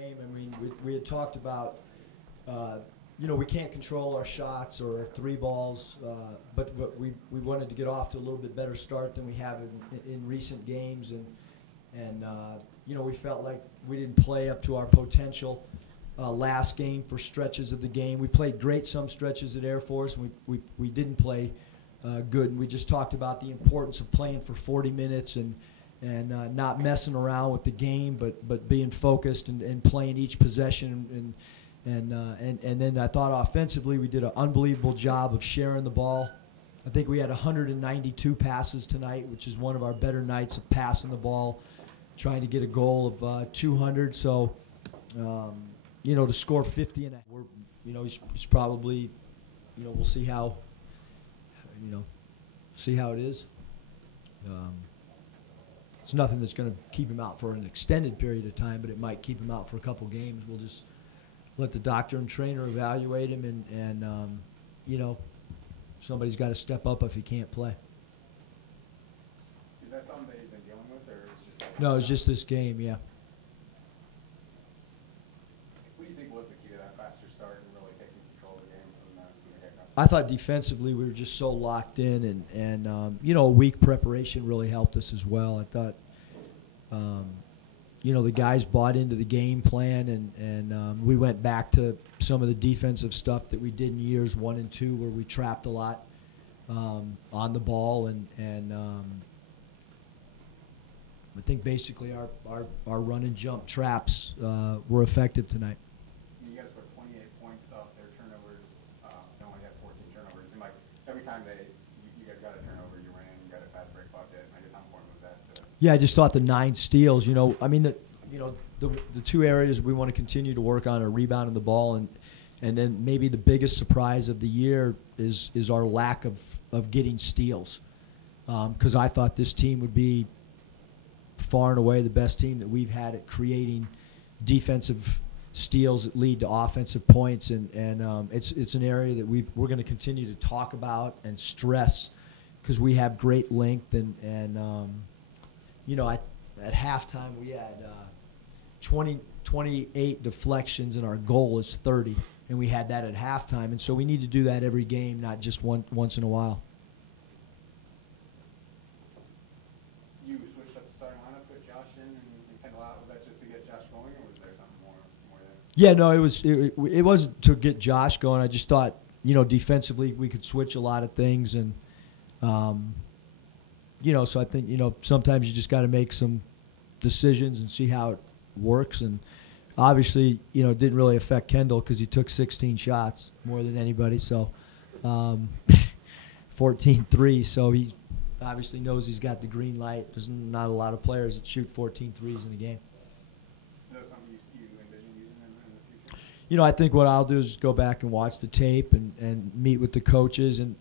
game. I mean, we had talked about, we can't control our shots or three balls, but we wanted to get off to a little bit better start than we have in recent games, and we felt like we didn't play up to our potential last game for stretches of the game. We played great some stretches at Air Force, and we didn't play good. And we just talked about the importance of playing for 40 minutes and not messing around with the game, but being focused and playing each possession. And then I thought offensively we did an unbelievable job of sharing the ball. I think we had 192 passes tonight, which is one of our better nights of passing the ball, trying to get a goal of 200. So, to score 50 and he's probably, we'll see how, it is. It's nothing that's going to keep him out for an extended period of time, but it might keep him out for a couple games. We'll just let the doctor and trainer evaluate him, and somebody's got to step up if he can't play. Is that something that he's been dealing with, or is it just? No, it's just this game, yeah. What do you think was the key to that faster start and really taking control of the game from the get-go? I thought defensively we were just so locked in, and a week preparation really helped us as well. I thought, the guys bought into the game plan, and we went back to some of the defensive stuff that we did in years 1 and 2, where we trapped a lot on the ball, and I think basically our run and jump traps were effective tonight. You guys scored 28 points off their turnovers. They only had 14 turnovers. And every time you guys got a turnover, you ran in, you got a fast break bucket. I guess how important was that to? Yeah, I just thought the 9 steals. The two areas we want to continue to work on are rebounding the ball, and then maybe the biggest surprise of the year is our lack of getting steals. Because I thought this team would be far and away the best team that we've had at creating defensive steals that lead to offensive points, and it's an area that we're going to continue to talk about and stress, because we have great length, and at halftime we had 28 deflections, and our goal is 30, and we had that at halftime, and so we need to do that every game, not just once in a while. You switched up the starting lineup, put Josh in and Kendall out. Was that just to get Josh going, or was there something more there? Yeah, no, it wasn't to get Josh going. I just thought, defensively we could switch a lot of things, and so I think, sometimes you just got to make some decisions and see how it works. And obviously, it didn't really affect Kendall because he took 16 shots, more than anybody. So 14-3. So he obviously knows he's got the green light. There's not a lot of players that shoot 14 threes in a game. Is that something you envision using in the future? I think what I'll do is go back and watch the tape and meet with the coaches. And,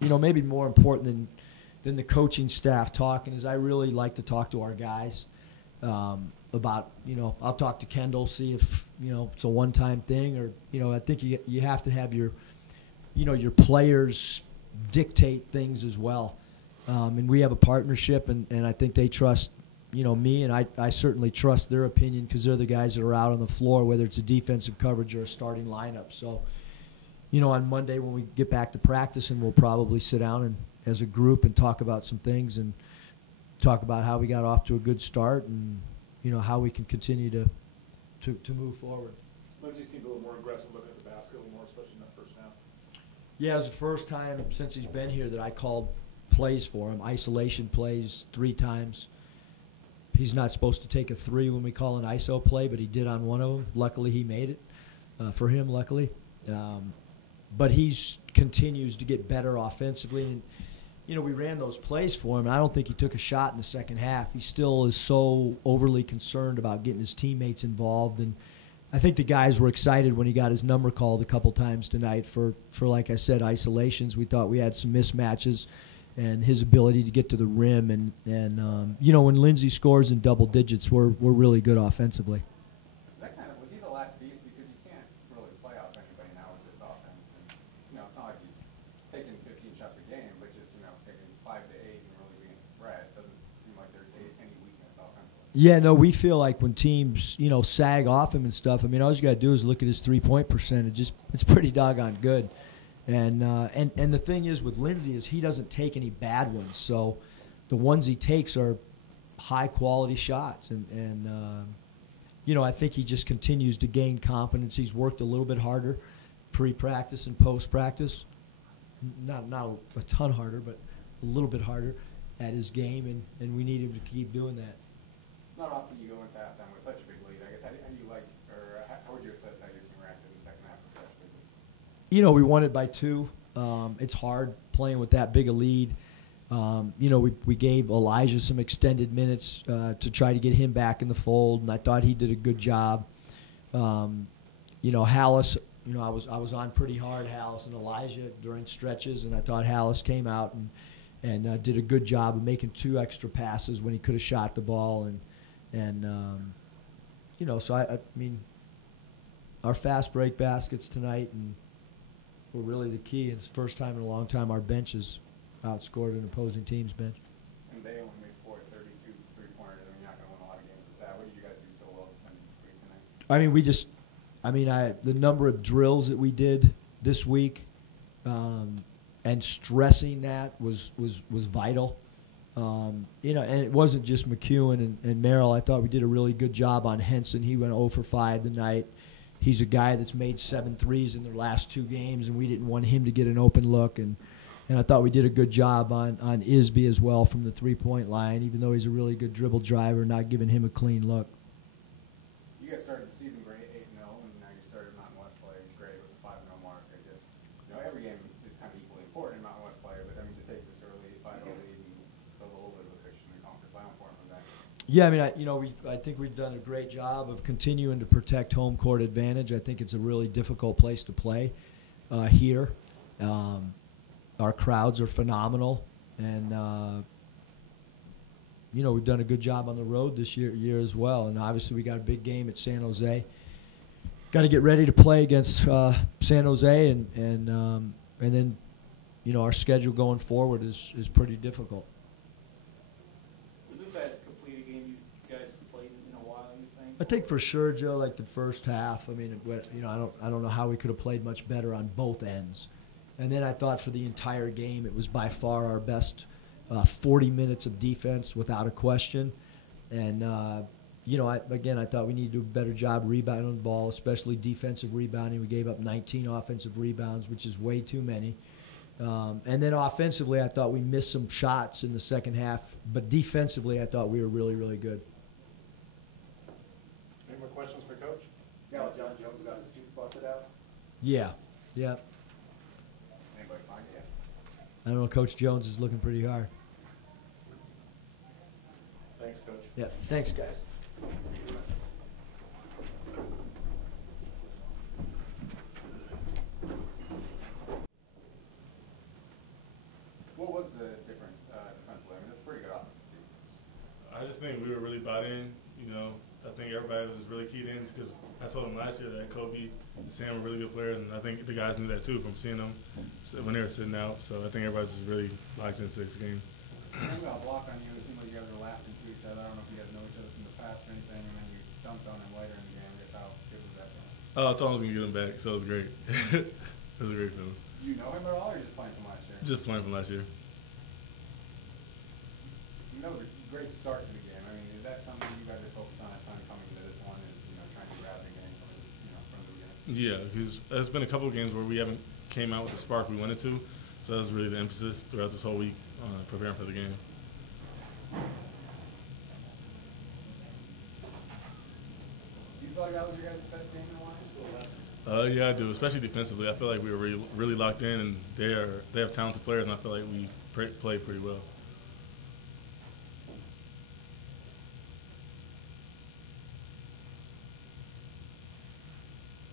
maybe more important than the coaching staff talking is I really like to talk to our guys about, I'll talk to Kendall, see if, it's a one-time thing, or, I think you have to have your players dictate things as well. And we have a partnership, and I think they trust, me, and I certainly trust their opinion, because they're the guys that are out on the floor, whether it's a defensive coverage or a starting lineup. So, on Monday when we get back to practicing, we'll probably sit down and as a group and talk about some things, and talk about how we got off to a good start, and how we can continue to move forward. Lindsey seemed a little more aggressive looking at the basket, a little more, especially in that first half. Yeah, it was the first time since he's been here that I called plays for him, isolation plays 3 times. He's not supposed to take a 3 when we call an ISO play, but he did on one of them. Luckily, he made it for him, luckily. But continues to get better offensively. And, we ran those plays for him, and I don't think he took a shot in the second half. He still is so overly concerned about getting his teammates involved. And I think the guys were excited when he got his number called a couple times tonight for like I said, isolations. We thought we had some mismatches, and his ability to get to the rim. And when Lindsey scores in double digits, we're really good offensively. Was he the last piece? Because you can't really play off anybody now with this offense. And, it's not like he's taking 15 shots a game, but just, taking 5 to 8 and really being a threat. It doesn't seem like there's any weakness offensively. Yeah, no, we feel like when teams, sag off him and stuff, I mean, all you got to do is look at his three-point percentage. It's pretty doggone good. And the thing is with Lindsey is he doesn't take any bad ones. So the ones he takes are high-quality shots. And I think he just continues to gain confidence. He's worked a little bit harder pre-practice and post-practice. Not a ton harder, but a little bit harder at his game, and we need him to keep doing that. Not often you go into halftime with such a big lead. I guess how do you like, or how would you assess how your team reacted in the second half with such a big lead? We won it by 2. It's hard playing with that big a lead. We gave Elijah some extended minutes to try to get him back in the fold, and I thought he did a good job. Hallis, I was on pretty hard, Hallis and Elijah during stretches, and I thought Hallis came out and did a good job of making 2 extra passes when he could have shot the ball, so I mean, our fast break baskets tonight and were really the key. And it's the first time in a long time our bench has outscored an opposing team's bench. And they only made 32 three-pointers. I mean, you're not going to win a lot of games with that. What did you guys do so well tonight? The number of drills that we did this week and stressing that was vital. And it wasn't just McEwen and Merrill. I thought we did a really good job on Henson. He went 0 for 5 tonight. He's a guy that's made 7 threes in their last 2 games, and we didn't want him to get an open look. And I thought we did a good job on Isby as well from the three-point line, even though he's a really good dribble driver, not giving him a clean look. You guys started the season great, 8-0, and now you started Mountain West play great with the 5-0 mark. I guess every game is kind of equally important in Mountain West play, but I mean to take this early 5-0 lead and go a little bit of a fiction in the conference, how important was that? Yeah, I mean, I think we've done a great job of continuing to protect home court advantage. I think it's a really difficult place to play here. Our crowds are phenomenal, and we've done a good job on the road this year as well. And obviously, we got a big game at San Jose. Got to get ready to play against San Jose, and then our schedule going forward is pretty difficult. I think for sure, Joe, like the first half. I mean, I don't know how we could have played much better on both ends. And then I thought for the entire game, it was by far our best 40 minutes of defense without a question. And I thought we needed to do a better job rebounding the ball, especially defensive rebounding. We gave up 19 offensive rebounds, which is way too many. And then offensively, I thought we missed some shots in the second half. But defensively, I thought we were really, really good. Any more questions for Coach? Yeah, John Jones got his tooth busted out. Yeah. Anybody find it yet? I don't know. Coach Jones is looking pretty hard. Thanks, Coach. Yeah. Thanks, guys. What was the difference defensively? I mean, that's pretty good offense. I just think we were really bought in. I think everybody was really keyed in because I told them last year that Kobe and Sam were really good players, and I think the guys knew that too from seeing them when they were sitting out. So I think everybody's just really locked into this game. When got a block on you, it seemed like you guys were laughing to each other. I don't know if you guys know each other from the past or anything, and then you dumped on him later in the game. I guess how good was that feeling? Oh, I told him I was going to get him back, so it was great. It was a great feeling. Do you know him at all, or are you just playing from last year? Just playing from last year. That was a great start to the game. I mean, is that something you guys are focused on at time coming into this one? Is trying to grab the game from the beginning? Yeah, because there's been a couple of games where we haven't came out with the spark we wanted to, so that was really the emphasis throughout this whole week, preparing for the game. Do you feel like that was your guys' best game in a while? Yeah, I do, especially defensively. I feel like we were really locked in, and they have talented players, and I feel like we played pretty well.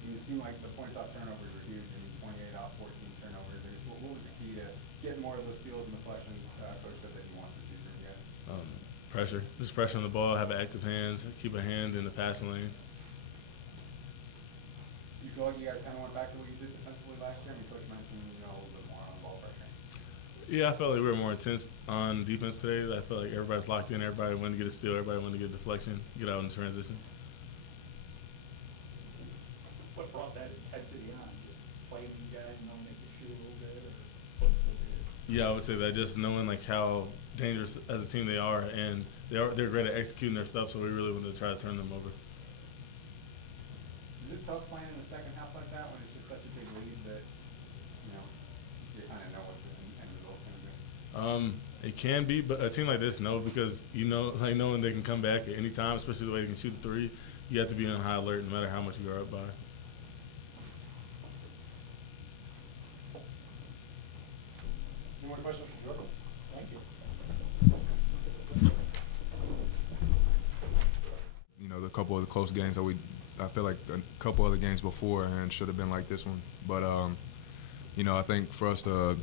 It seemed like the points off turnovers were huge. I mean, 28 off 14 turnovers. What was the key to getting more of those steals and deflections? Coach said that he wants to see from you guys. Pressure. Just pressure on the ball, have active hands, keep a hand in the passing lane. You feel like you guys kind of went back to what you did defensively last year? I mean, Coach mentioned, a little bit more on ball pressure. Yeah, I felt like we were more intense on defense today. I felt like everybody's locked in. Everybody wanted to get a steal. Everybody wanted to get a deflection, get out in transition. What brought that intensity on? Just playing you guys, knowing they could shoot a little bit, or what's it? Yeah, I would say that just knowing like how dangerous as a team they are, and they're great at executing their stuff. So we really wanted to try to turn them over. Is it tough playing in the second half like that when it's just such a big lead that, you know, you kind of know what the end result's going to be? It can be, but a team like this, no, because you know, like knowing they can come back at any time, especially the way they can shoot the three, you have to be on high alert no matter how much you are up by. Any more questions from Jordan? Thank you. You know, the couple of the close games that I feel like a couple other games beforehand should have been like this one. But, you know, I think for us to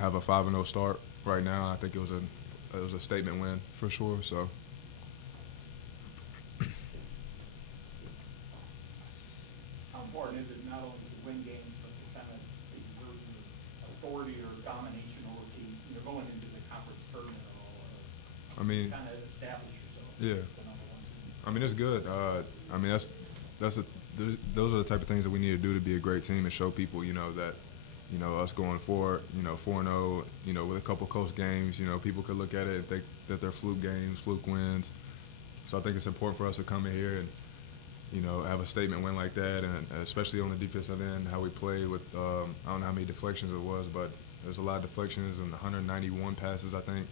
have a 5-0 start right now, I think it was a statement win for sure. So. How important is it not only to win games, but to kind of exert your authority or domination over teams, you know, going into the conference tournament and all, I mean, kind of establish yourself yeah. as the number one team? I mean, it's good. I mean, those are the type of things that we need to do to be a great team and show people, you know, that, you know, us going forward, you know, 4-0, you know, with a couple close games, you know, people could look at it and think that they're fluke games, fluke wins. So I think it's important for us to come in here and, you know, have a statement win like that, and especially on the defensive end, how we played with, I don't know how many deflections it was, but there's a lot of deflections and 191 passes, I think.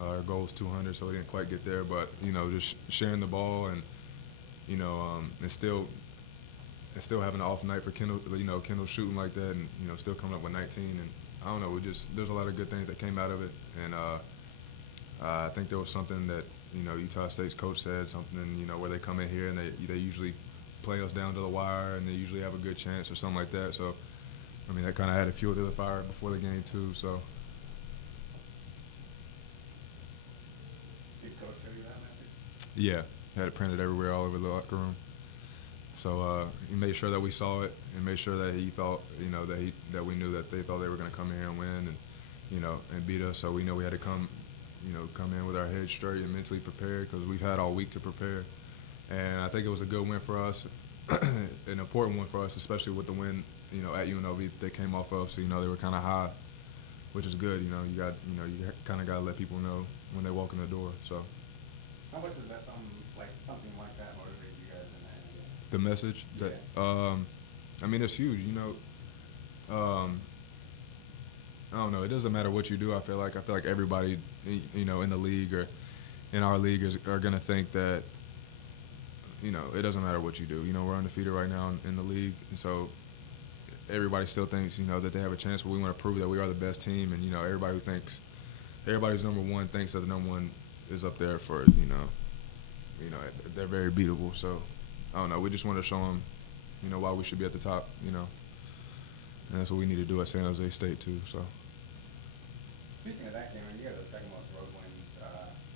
Our goal was 200, so we didn't quite get there. But, you know, just sharing the ball and, you know, and still having an off night for Kendall, you know, Kendall shooting like that and, you know, still coming up with 19. And I don't know, there's a lot of good things that came out of it. And I think there was something that, you know, Utah State's coach said, something, you know, where they come in here and they usually play us down to the wire and they usually have a good chance or something like that. So, I mean, that kind of added fuel to the fire before the game too, so. Did Coach tell you that message? Yeah, had it printed everywhere, all over the locker room. So he made sure that we saw it and made sure that he thought, you know, that we knew that they thought they were going to come here and win and, you know, and beat us. So we know we had to come in with our heads straight and mentally prepared because we've had all week to prepare. And I think it was a good win for us, an important one for us, especially with the win, you know, at UNLV they came off of. So, you know, they were kind of high, which is good. You kind of got to let people know when they walk in the door. So. How much is that something like that motivate you guys in that game? The message that, I mean, it's huge. You know, I don't know. It doesn't matter what you do. I feel like everybody, you know, in the league or in our league are going to think that, you know, it doesn't matter what you do. You know, we're undefeated right now in the league, and so everybody still thinks, you know, that they have a chance. But we want to prove that we are the best team, and you know, everybody who's number one thinks that the number one is up there for, you know, they're very beatable. So I don't know. We just want to show them, you know, why we should be at the top. You know, and that's what we need to do at San Jose State too. So. Speaking of that game, you guys are the second most road wins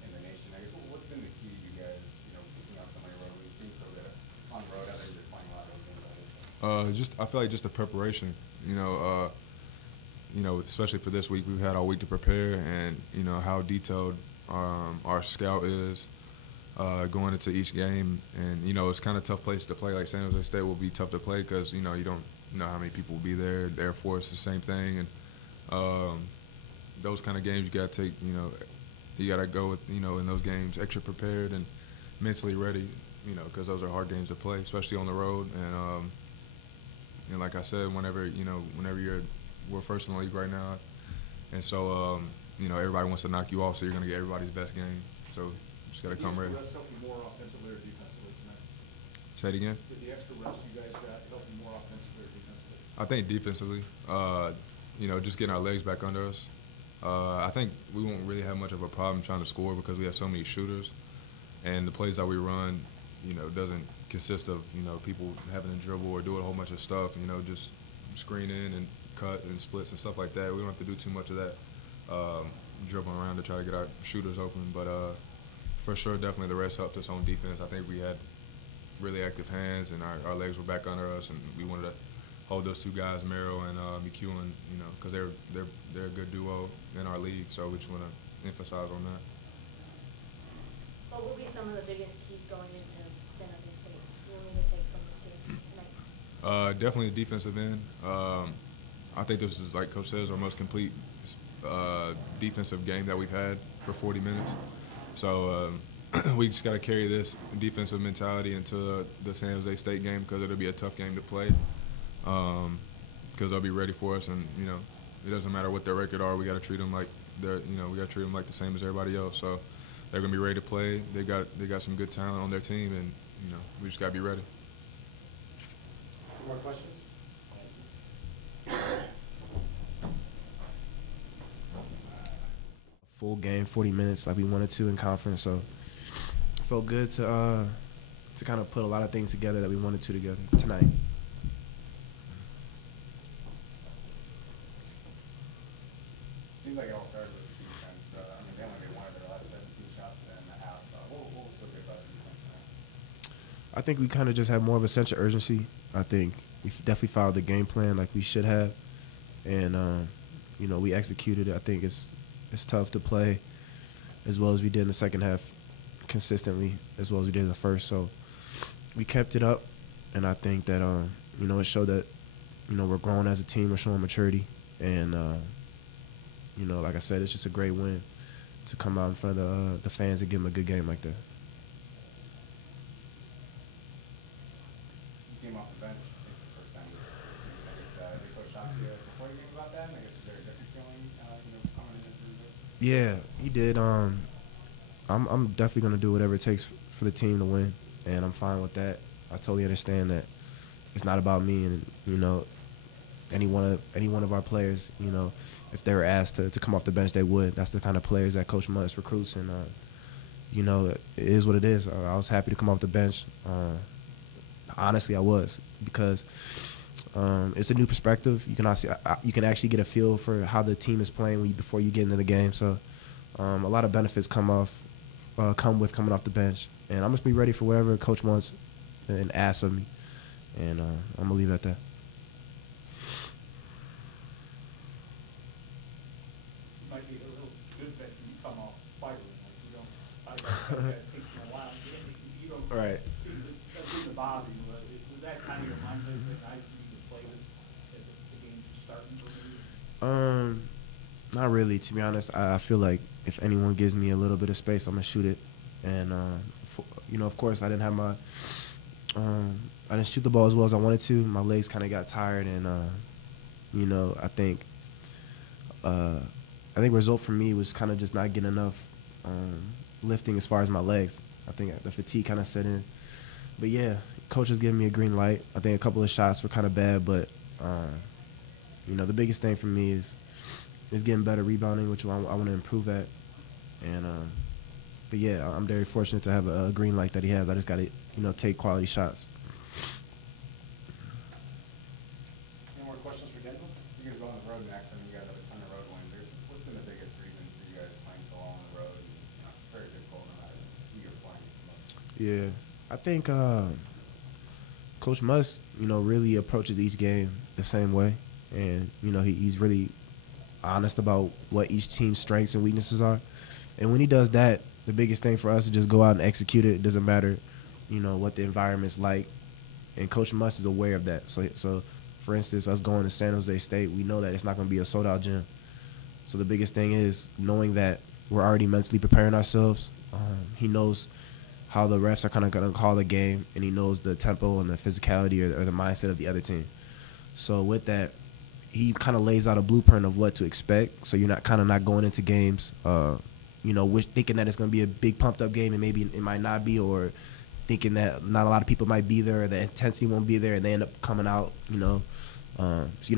in the nation. I guess what's been the key to you guys, you know, picking up so many road wins, being so good on the road, other than just playing a lot of games? I feel like just the preparation. You know, especially for this week, we've had all week to prepare, and you know how detailed our scout is going into each game. And you know, it's kind of tough place to play. Like San Jose State will be tough to play because you know you don't know how many people will be there. The Air Force, the same thing, and those kind of games you got to take. You know, you got to go with, you know, in those games extra prepared and mentally ready. You know, because those are hard games to play, especially on the road. And like I said, whenever we're first in the league right now, and so you know, everybody wants to knock you off, so you're gonna get everybody's best game. So you just gotta come ready. Did the extra rest help you more offensively or defensively tonight? Say it again. Did the extra rest you guys got help you more offensively or defensively? I think defensively, you know, just getting our legs back under us. I think we won't really have much of a problem trying to score because we have so many shooters, and the plays that we run, you know, doesn't consist of, you know, people having to dribble or do a whole bunch of stuff. You know, just screen in and cut and splits and stuff like that. We don't have to do too much of that dribbling around to try to get our shooters open. But for sure, definitely the rest helped us on defense. I think we had really active hands and our legs were back under us, and we wanted to hold those two guys, Merrill and McEwen, you know, because they're a good duo in our league. So we just want to emphasize on that. What will be some of the biggest keys going into San Jose State you need to take from this game tonight? Definitely the defensive end. I think this is, like Coach says, our most complete defensive game that we've had for 40 minutes. So we just got to carry this defensive mentality into the San Jose State game because it'll be a tough game to play. Because they'll be ready for us, and you know, it doesn't matter what their record are. We got to treat them like we got to treat them like the same as everybody else. So they're gonna be ready to play. They got some good talent on their team, and you know, we just got to be ready. Any more questions? Full game, 40 minutes like we wanted to in conference, so it felt good to kind of put a lot of things together that we wanted to together tonight. Seems like it all started with the defense. I mean, they only made one of their last 17 shots in the half. What was so good about the defense tonight? I think we kind of just had more of a sense of urgency. I think we definitely followed the game plan like we should have, and you know, we executed it. I think it's tough to play as well as we did in the second half consistently as well as we did in the first. So we kept it up, and I think that you know, it showed that, you know, we're growing as a team, we're showing maturity, and you know, like I said, it's just a great win to come out in front of the fans and give them a good game like that. You came off the bench I think the first time. I guess they coach talked to you before you came about that. And I guess is there a different feeling, you know, coming into the reserve? Yeah, he did. I'm definitely gonna do whatever it takes for the team to win, and I'm fine with that. I totally understand that it's not about me, and you know, any one of our players, you know, if they were asked to come off the bench, they would. That's the kind of players that Coach Mutz recruits, and you know, it is what it is. I was happy to come off the bench. Honestly, I was, because it's a new perspective. You can actually get a feel for how the team is playing before you get into the game. So a lot of benefits come with coming off the bench, and I'm just be ready for whatever Coach wants and asks of me, and I'm gonna leave it at that. Might be a little good that you come off firing, like you don't, that takes a while. You don't. Right. That didn't bother you. Was that kind of your mindset that I need to play this as the game's starting for you? Not really, to be honest. I feel like if anyone gives me a little bit of space, I'm gonna shoot it. And you know, of course, I didn't have my, I didn't shoot the ball as well as I wanted to. My legs kind of got tired, and you know, I think result for me was kind of just not getting enough lifting as far as my legs. I think the fatigue kind of set in. But yeah, coach has given me a green light. I think a couple of shots were kind of bad, but you know, the biggest thing for me is getting better rebounding, which I want to improve at. And but yeah, I'm very fortunate to have a green light that he has. I just got to, you know, take quality shots. Any more questions for Denver? You guys go on the road next. I mean, you guys have a ton of road wins. What's been the biggest reason for you guys playing so long on the road? And, you know, it's very difficult no matter who you're playing. Yeah, I think Coach Mutz, you know, really approaches each game the same way, and you know, he's really honest about what each team's strengths and weaknesses are. And when he does that, the biggest thing for us is just go out and execute it. It doesn't matter, you know, what the environment's like. And Coach Mutz is aware of that. So for instance, us going to San Jose State, we know that it's not going to be a sold-out gym. So the biggest thing is knowing that we're already mentally preparing ourselves. He knows how the refs are kind of going to call the game, and he knows the tempo and the physicality or the mindset of the other team. So with that, he kind of lays out a blueprint of what to expect. So you're not going into games, you know, thinking that it's going to be a big pumped-up game, and maybe it might not be, or thinking that not a lot of people might be there, or the intensity won't be there, and they end up coming out, you know,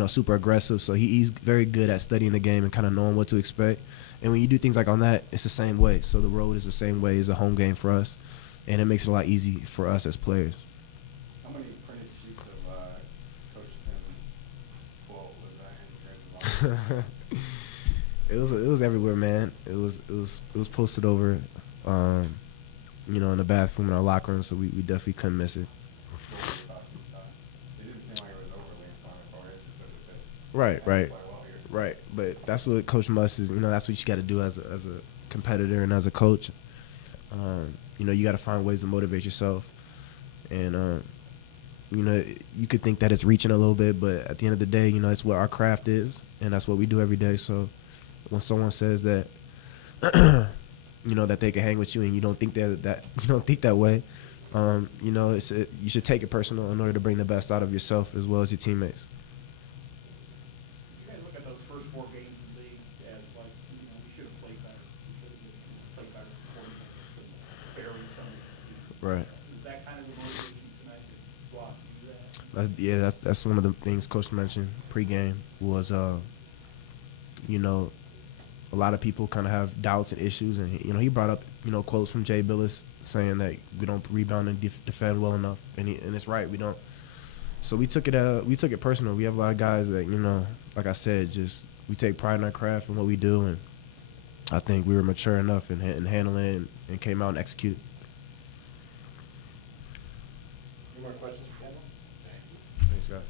super aggressive. So he's very good at studying the game and kind of knowing what to expect. And when you do things like on that, it's the same way. So the road is the same way as a home game for us, and it makes it a lot easy for us as players. How many printed sheets of Coach Tim's quote was that in your guys' It was everywhere, man. It was posted over, you know, in the bathroom in our locker room, so we definitely couldn't miss it. It didn't seem like it was overly Right, right, Play well here. right. But that's what Coach Muss is. You know, that's what you got to do as a competitor and as a coach. You know, you got to find ways to motivate yourself, and you know, you could think that it's reaching a little bit, but at the end of the day, you know, it's what our craft is, and that's what we do every day. So when someone says that, you know, that they can hang with you, and you don't think that you don't think that way, you know, you should take it personal in order to bring the best out of yourself as well as your teammates. You guys look at those first 4 games in the league as like, you know, we should have played better. We should have played better before we barely some. Right. Is that kind of the motivation tonight to go out and do that? That's one of the things Coach mentioned pregame was, you know, a lot of people kind of have doubts and issues, and you know, he brought up, you know, quotes from Jay Billis saying that we don't rebound and defend well enough, and it's right, we don't. So we took it personal. We have a lot of guys that, you know, like I said, just we take pride in our craft and what we do, and I think we were mature enough in handling it and came out and executed. Any more questions for Kendall? Thanks, guys.